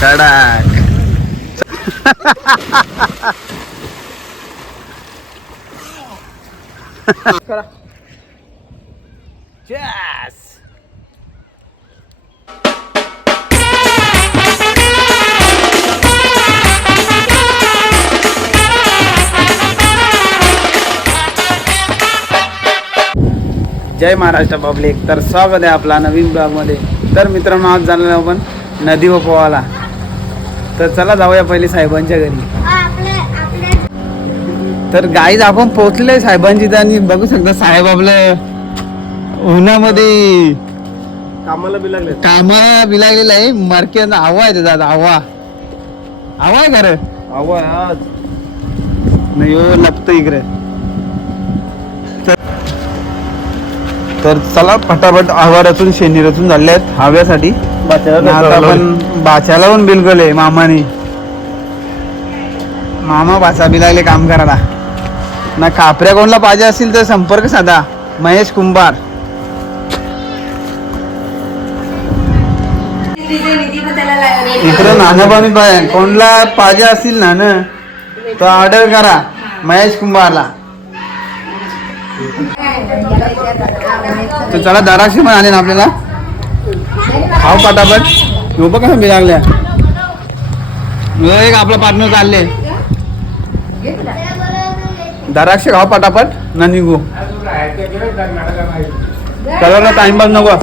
कडक Yes! जय Maharashtra public. तर स्वागत आहे आपला नवीन ब्लॉगमध्ये. तर मित्रांनो आज जाणार आहे आपण नदी व पोवाला तर चला जाऊया पहिले साहेबांच्या घरी. तर गाईज आपण पोहोचले साहेबांची इथं आणि बघू शकता साहेब आपल्या उन्हामध्ये कामाला बी लागले कामाला बिलागलेला आहे. मार्के आवा आहे त्याचा आवा आवा आहे खरं. आवा आज नाही लपत इकडे तर- तर चला फटाफट आवारातून शेनीरातून झाले आहेत हव्यासाठी. आता आपण बाच्याला पण बिलकुल आहे मामाने. मामा बाचा बिलागले काम करायला. ना कापऱ्या कोणला पाहिजे असतील तर संपर्क साधा महेश कुंभार. इकडं नाणं पाणी कोणला पाहिजे असतील नाणं तर ऑर्डर करा महेश कुंभारला. तर चला दाराक्षी पण आले ना आपल्याला. खाऊ पटापट. ह्यो कसं मी लागल्या? एक आपला पार्टनर चालले. दाराक्ष खाऊ पटापट. ना निघू. चला टाइमपास नको.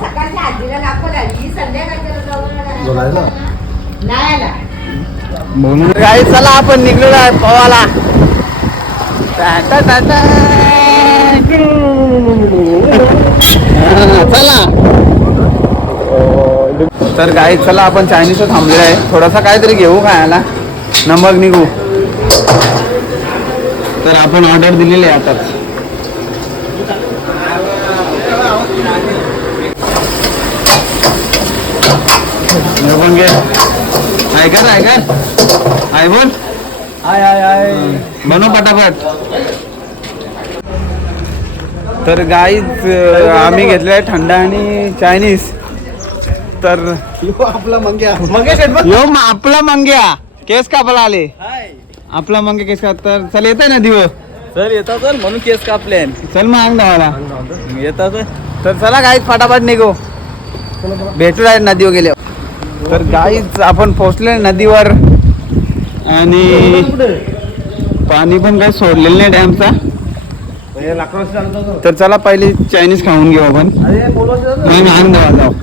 म्हणून गाई चला आपण निघलेलो आहे पवाला. टाटा टाटा. चला. तर गाई चला आपण चायनीज थांबलेलं आहे. थोडासा काहीतरी घेऊ खायला. न मग निघू. तर आपण ऑर्डर दिलेली आहे आताच. हे पण घे? ऐका ना ऐका आय बोल आय आय आय बनव पटापट. तर गाईच आम्ही घेतले आहे थंड आणि चायनीज तर आपला मंग्या. यो म- आपला मंग्या. केस कापायला आले. आपला मंग्या केस का तर चल येत ना दिव सर येतात सर म्हणून केस कापले चल मग अंग धावाला येतात तर चला गाईच फटाफट निघू. भेटू आहे नदीवर गेले तर गाईच आपण पोहोचले नदीवर. आणि पाणी पण काही सोडलेलं नाही डॅमचा. तर चला पहिले चायनीज खाऊन घेऊ आपण. मग अंग धावा जाऊ.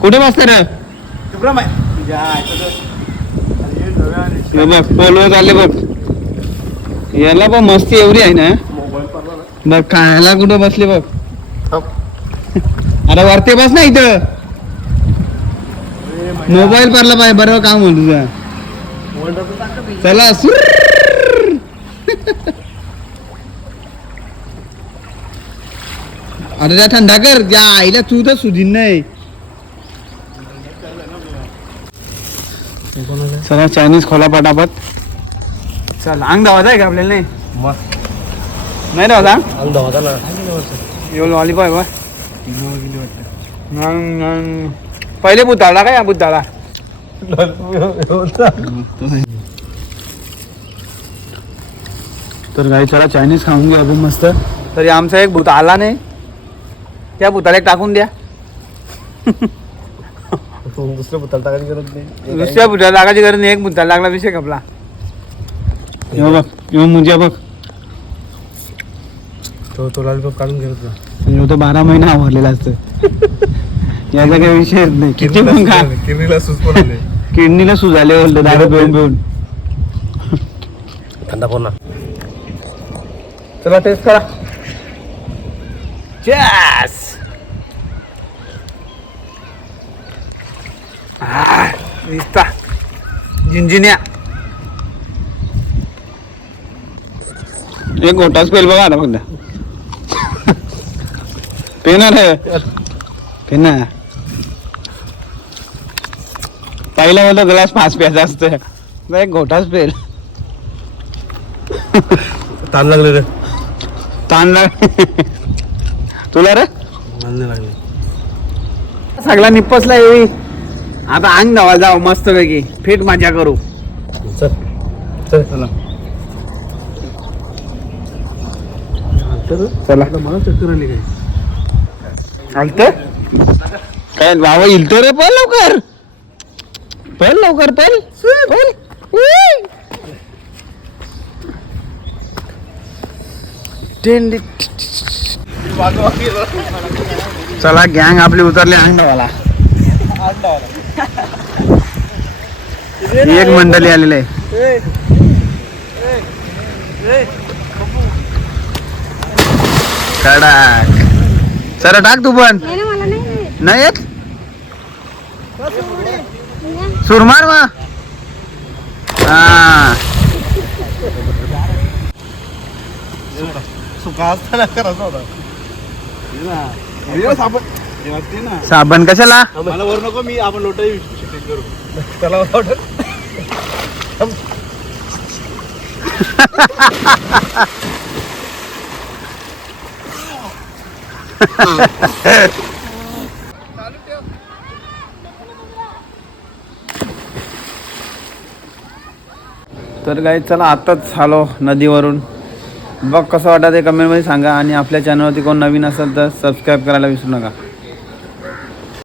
कुठे बसते रे? बघ पोलवर चालले बघ. याला पण मस्ती एवढी आहे ना? बघ खायला कुठे बसले बघ. अरे वरते बस ना इथं. मोबाईल पडला पाहिजे बरोबर काम म्हणतो तुझा. चला सुर. अरे त्या थंडा कर त्या आईला तू तर सुधीन नाही. चला चायनीज खोला पटापट. चल अंग धावायचा आहे का आपल्याला नाही? नाही धावता अंग धावता ना. एवढं लॉलीपॉप आहे बा नंग, नंग. पहिले बुद्धाळा काय बुद्धाळा तर काही चला चायनीज खाऊन घेऊ अजून मस्त. तरी आमचा एक भूत आला नाही. त्या भूताला एक टाकून द्या. दुसऱ्या पुताला टाकायची गरज नाही. दुसऱ्या भूताला लागायची गरज नाही एक भूताला लागला विषय कपला यो बघ यो मुंजा बघ. तो तो लॉलीपॉप काढून घेत होता. तर बारा महिना आवरलेला असतं याचा काही विषय नाही. किती पण खा. किडनीला सूज पण आले. किडनीला सुजाले बोलतो दारू पिऊन पिऊन. थंडा पुन्हा चला टेस्ट करा. चॅस दिसता झिंझिन्या एक घोटाच पेल बघा आता फक्त. पेणार आहे पेना. पहिला बोलतो ग्लास पाच प्यायचा असतं एक घोटाच पेल ताण लागले रे. ताण लाग तुला रे? सगळा निप्पसला येवी आता अंग धावा जाऊ मस्त पैकी फिट मजा करू. चल. चल चला. चला. मला चक्कर आली काय? चालत काय बाबा इलतो रे पण लवकर. पण लवकर पण पण. चला गँग आपली उतरली अंगणावाला एक मंडळी आलेली आहे. कडक चला टाक तू पण. नाही ना मला नाही येत. सुरमार वा हा. सुका असताना करायचा होता. साबण कशाला? मला वर नको मी आपण शूटिंग करू. त्याला तर काही चला आत्ताच आलो नदीवरून. बघ कसं वाटतं ते कमेंटमध्ये सांगा आणि आपल्या चॅनलवरती कोण नवीन असेल तर सबस्क्राईब करायला विसरू नका.